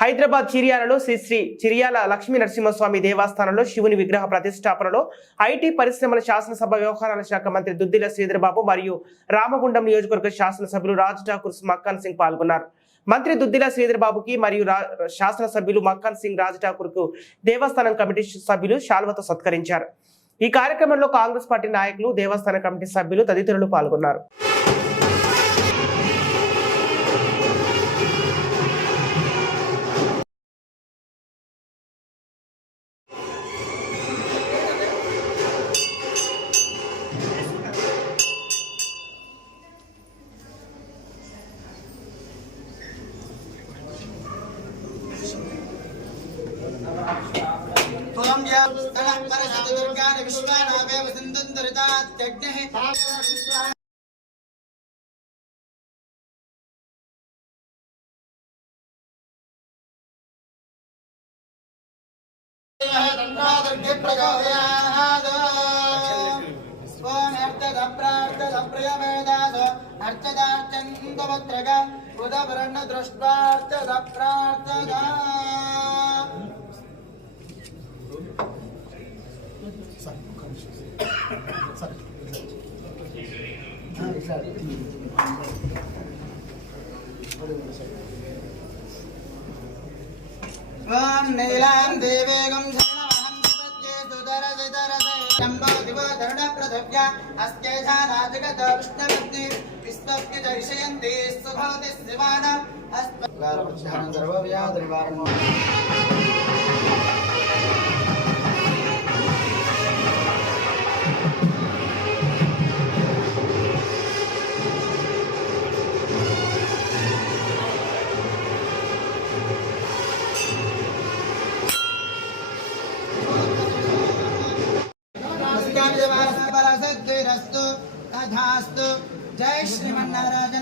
హైదరాబాద్ చిర్యాలలో శ్రీ చిర్యాల లక్ష్మీ నరసింహస్వామి దేవస్థానంలో శివుని విగ్రహ ప్రతిష్టాపనలో ఐటీ పరిశ్రమల శాసనసభ వ్యవహారాల శాఖ మంత్రి దుద్దిల శ్రీధర్బాబు మరియు రామగుండం నియోజకవర్గ శాసనసభ్యులు రాజ్ ఠాకూర్ మక్కాన్ సింగ్ పాల్గొన్నారు. మంత్రి దుద్దిల శ్రీధర్బాబుకి మరియు శాసనసభ్యులు మక్కాన్ సింగ్ రాజ్ ఠాకూర్ కు దేవస్థానం కమిటీ సభ్యులు శాల్వతో సత్కరించారు. ఈ కార్యక్రమంలో కాంగ్రెస్ పార్టీ నాయకులు, దేవస్థాన కమిటీ సభ్యులు తదితరులు పాల్గొన్నారు. ओम या तलः परशत दुर्गानि विश्वानावे वसन्तन्तरितात्यग्निः तन्त्रादर्घ्य प्रचोदयात् ओम अर्चदप्रार्थदप्रियवेदास अर्चदार्चन्तवत्रग उदवर्णदृष्ट्वार्चदप्रार्थदा ओम नीलां देवेगं शरणमहं प्रपद्ये सुदरसिदरसे नम्बो दिवो धरणप्रधव्या अस्ये झानाजगत विष्णुपत्नी विश्वस्य दर्शयन्ति सुभवति शिवान अस्मद्गारपक्षानं सर्वव्याधिनिवारणो तथास्तु। जय श्रीमन्नारायण।